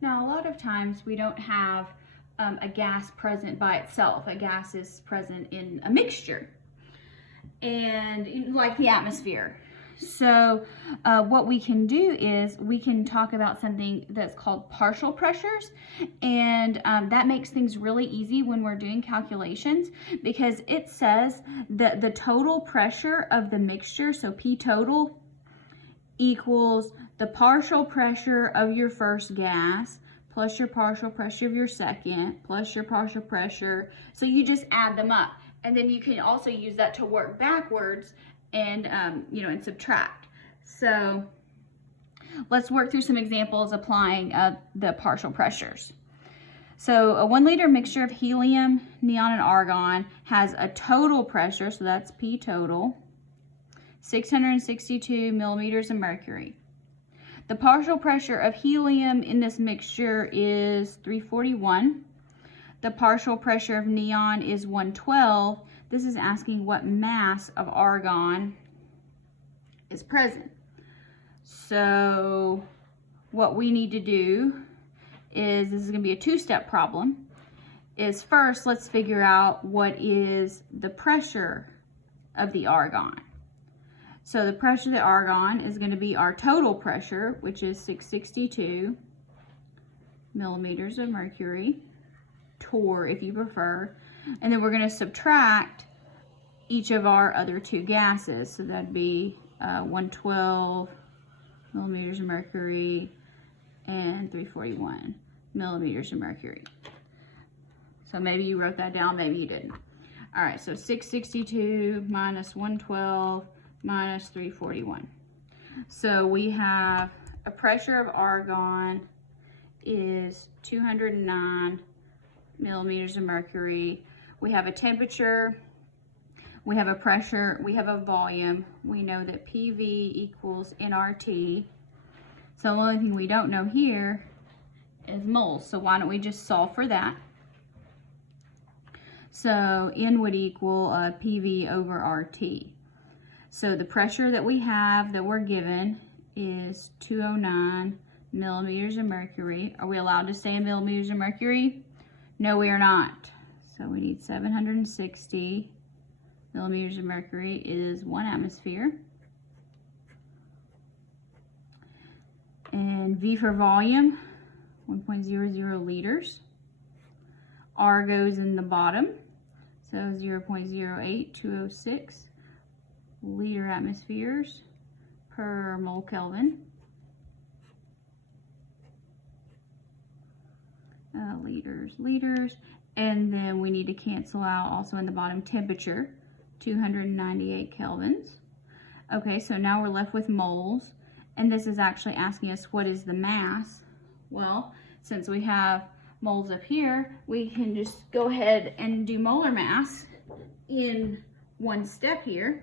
Now, a lot of times we don't have a gas present by itself. A gas is present in a mixture, and like the atmosphere. So what we can do is we can talk about something that's called partial pressures, and that makes things really easy when we're doing calculations, because it says that the total pressure of the mixture, so P total, equals the partial pressure of your first gas plus your partial pressure of your second plus your partial pressure. So you just add them up, and then you can also use that to work backwards and and subtract. So let's work through some examples applying the partial pressures. So a 1 liter mixture of helium, neon, and argon has a total pressure, so that's P total, 662 millimeters of mercury. The partial pressure of helium in this mixture is 341. The partial pressure of neon is 112. This is asking what mass of argon is present. So what we need to do is, this is going to be a two-step problem, is first let's figure out what is the pressure of the argon. So the pressure of the argon is going to be our total pressure, which is 662 millimeters of mercury, torr if you prefer, and then we're going to subtract each of our other two gases. So that'd be 112 millimeters of mercury and 341 millimeters of mercury. So maybe you wrote that down, maybe you didn't. All right, so 662 minus 112 minus 341. So we have a pressure of argon is 209 millimeters of mercury. We have a temperature, we have a pressure, we have a volume. We know that PV equals nRT. So the only thing we don't know here is moles. So why don't we just solve for that? So N would equal PV over RT. So the pressure that we have that we're given is 209 millimeters of mercury. Are we allowed to say in millimeters of mercury? No, we are not. So we need 760 millimeters of mercury is 1 atmosphere. And V for volume, 1.00 liters. R goes in the bottom, so 0.08206 liter atmospheres per mole Kelvin. Liters. And then we need to cancel out also in the bottom temperature, 298 kelvins. Okay, so now we're left with moles, and this is actually asking us what is the mass. Well, since we have moles up here, we can just go ahead and do molar mass in one step here.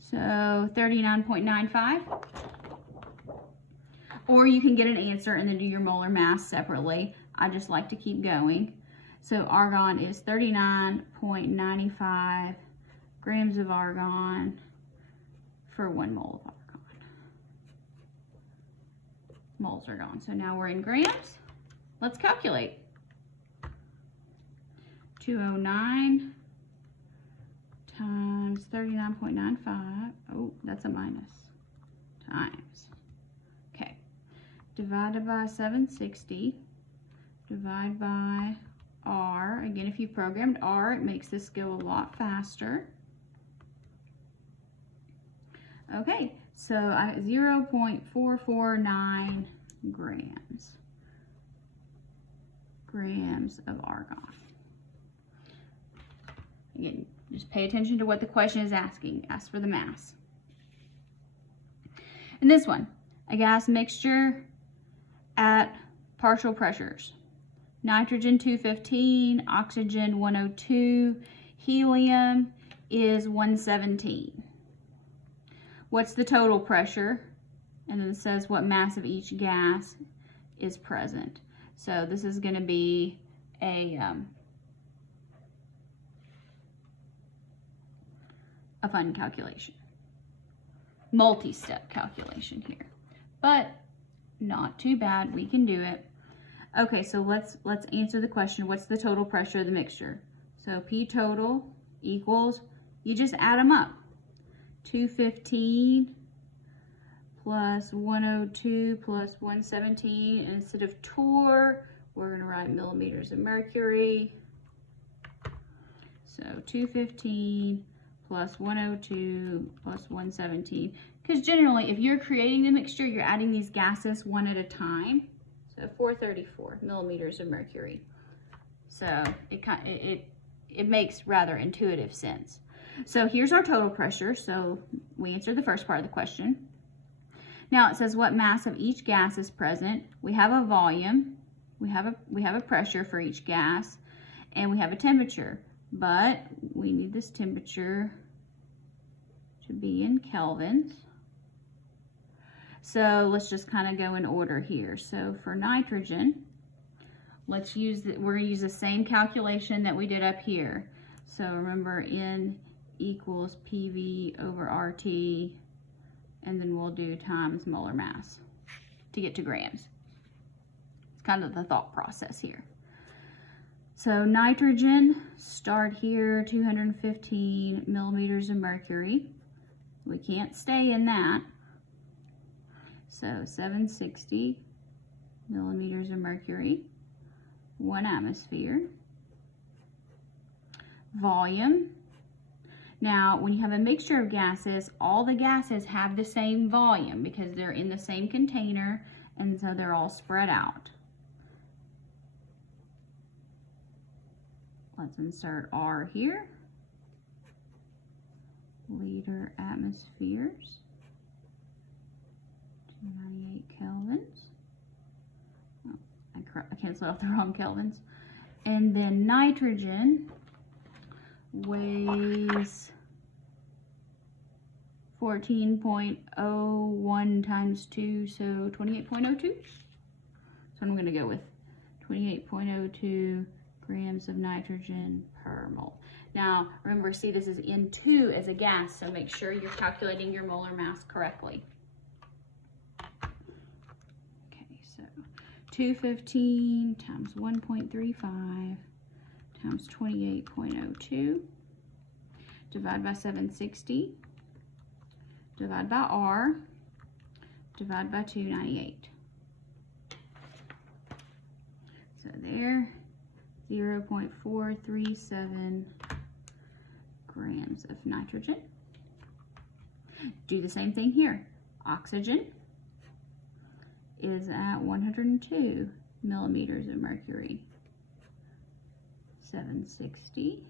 So 39.95. Or you can get an answer and then do your molar mass separately. I just like to keep going. So argon is 39.95 grams of argon for 1 mole of argon. Moles are gone. So now we're in grams. Let's calculate. 209 times 39.95. Oh, that's a minus. Times. Okay. Divided by 760. Divide by R. Again, if you programmed R, it makes this go a lot faster. Okay, so 0.449 grams of argon. Again, just pay attention to what the question is asking. Ask for the mass. And this one, a gas mixture at partial pressures. Nitrogen 215, oxygen 102, helium is 117. What's the total pressure? And then it says what mass of each gas is present. So this is going to be a fun calculation. Multi-step calculation here. But Not too bad, we can do it. Okay, so let's answer the question. What's the total pressure of the mixture? So P total equals, you just add them up. 215 plus 102 plus 117, and instead of torr, we're going to write millimeters of mercury. So 215 plus 102 plus 117. Because generally, if you're creating the mixture, you're adding these gases one at a time. So 434 millimeters of mercury. So it makes rather intuitive sense. So here's our total pressure. So we answered the first part of the question. Now it says what mass of each gas is present. We have a volume, we have a pressure for each gas, and we have a temperature. But we need this temperature to be in kelvins. So let's just kind of go in order here. So for nitrogen, we're going to use the same calculation that we did up here. So remember, N equals PV over RT, and then we'll do times molar mass to get to grams. It's kind of the thought process here. So nitrogen, start here, 215 millimeters of mercury. We can't stay in that. So 760 millimeters of mercury, 1 atmosphere. Volume. Now, when you have a mixture of gases, all the gases have the same volume because they're in the same container, and so they're all spread out. Let's insert R here. Liter atmospheres. 298 kelvins. Oh, I canceled out the wrong kelvins. And then nitrogen weighs 14.01 times 2, so 28.02. So I'm going to go with 28.02 grams of nitrogen per mole. Now, remember, see, this is N2 as a gas, so make sure you're calculating your molar mass correctly. Okay, so 215 times 1.35 times 28.02, divide by 760, divide by R, divide by 298. So there, 0.437 grams of nitrogen. Do the same thing here. Oxygen is at 102 millimeters of mercury. 760,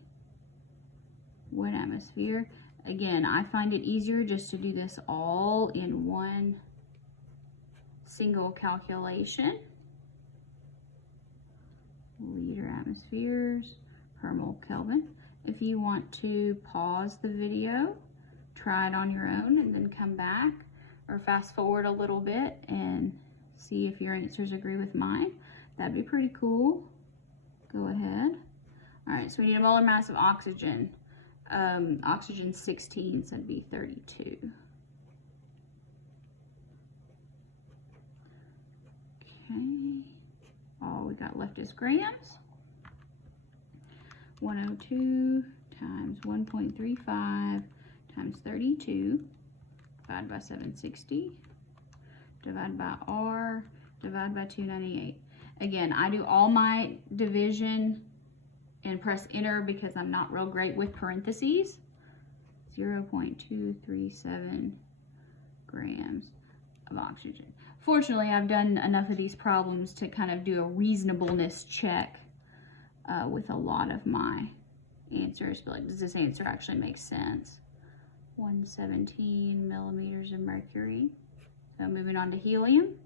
1 atmosphere. Again, I find it easier just to do this all in one single calculation. Liter atmospheres per mole Kelvin. If you want to pause the video, try it on your own, and then come back or fast forward a little bit and see if your answers agree with mine, that'd be pretty cool. Go ahead. All right, so we need a molar mass of oxygen. Oxygen 16, so that'd be 32. Okay, all we got left is grams. 102 times 1.35 times 32, divided by 760, divided by R, divided by 298. Again, I do all my division and press enter because I'm not real great with parentheses. 0.237 grams of oxygen. Fortunately, I've done enough of these problems to kind of do a reasonableness check with a lot of my answers. But like, does this answer actually make sense? 117 millimeters of mercury. So moving on to helium.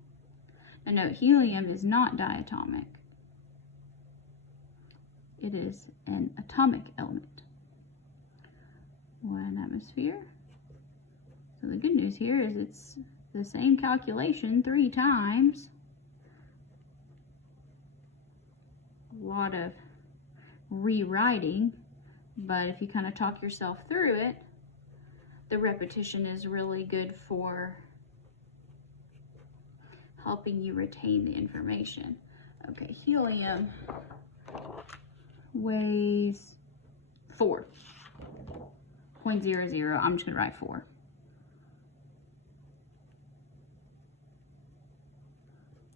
And note, helium is not diatomic. It is an atomic element. 1 atmosphere. So the good news here is it's the same calculation 3 times. A lot of rewriting, but if you kind of talk yourself through it, the repetition is really good for helping you retain the information. Okay, helium weighs 4.00. I'm just gonna write 4.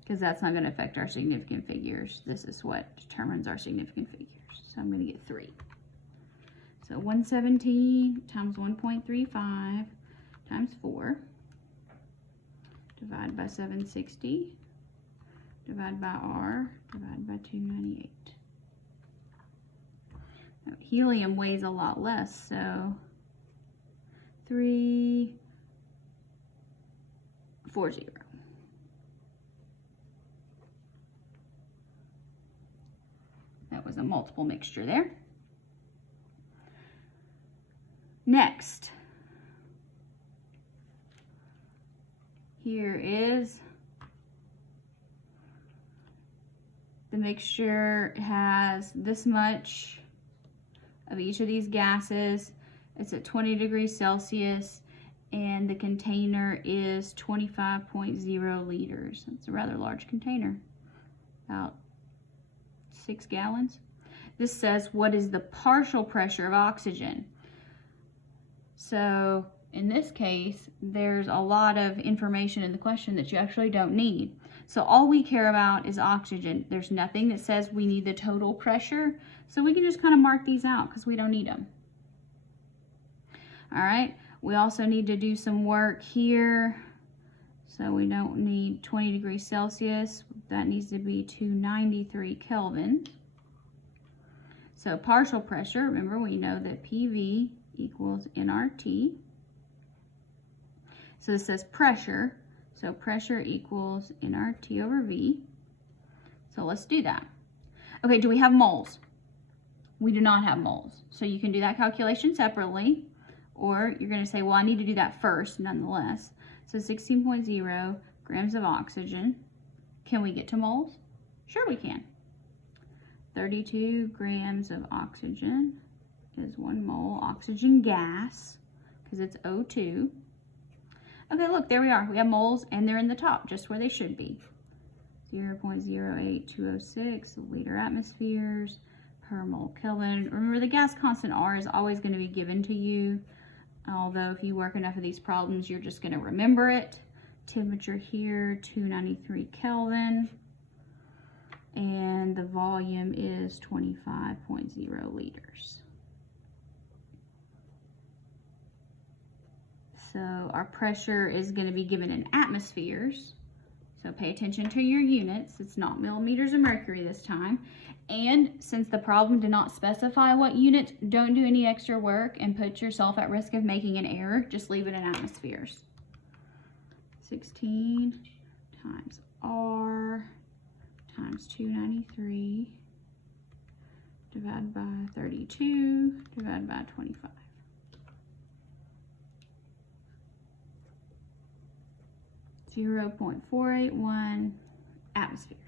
Because that's not gonna affect our significant figures. This is what determines our significant figures. So I'm gonna get 3. So 117 times 1.35 times 4, divide by 760, divide by R, divide by 298. Now, helium weighs a lot less, so 340. That was a multiple mixture there. Next, here is the mixture. Has this much of each of these gases. It's at 20 degrees Celsius, and the container is 25.0 liters. It's a rather large container, about 6 gallons. This says, what is the partial pressure of oxygen? So in this case, there's a lot of information in the question that you actually don't need. So all we care about is oxygen. There's nothing that says we need the total pressure. So we can just kind of mark these out because we don't need them. All right, we also need to do some work here. So we don't need 20 degrees Celsius. That needs to be 293 Kelvin. So partial pressure, remember we know that PV equals nRT. So this says pressure. So pressure equals nRT over V. So let's do that. Okay, do we have moles? We do not have moles. So you can do that calculation separately, or you're going to say, well, I need to do that first nonetheless. So 16.0 grams of oxygen. Can we get to moles? Sure we can. 32 grams of oxygen is 1 mole. Oxygen gas, because it's O2. Okay, look, there we are. We have moles, and they're in the top, just where they should be. 0.08206 liter atmospheres per mole Kelvin. Remember, the gas constant R is always going to be given to you, although if you work enough of these problems, you're just going to remember it. Temperature here, 293 Kelvin. And the volume is 25.0 liters. So our pressure is going to be given in atmospheres. So pay attention to your units. It's not millimeters of mercury this time. And since the problem did not specify what unit, don't do any extra work and put yourself at risk of making an error. Just leave it in atmospheres. 16 times R times 293 divided by 32 divided by 25. 0.481 atmospheres.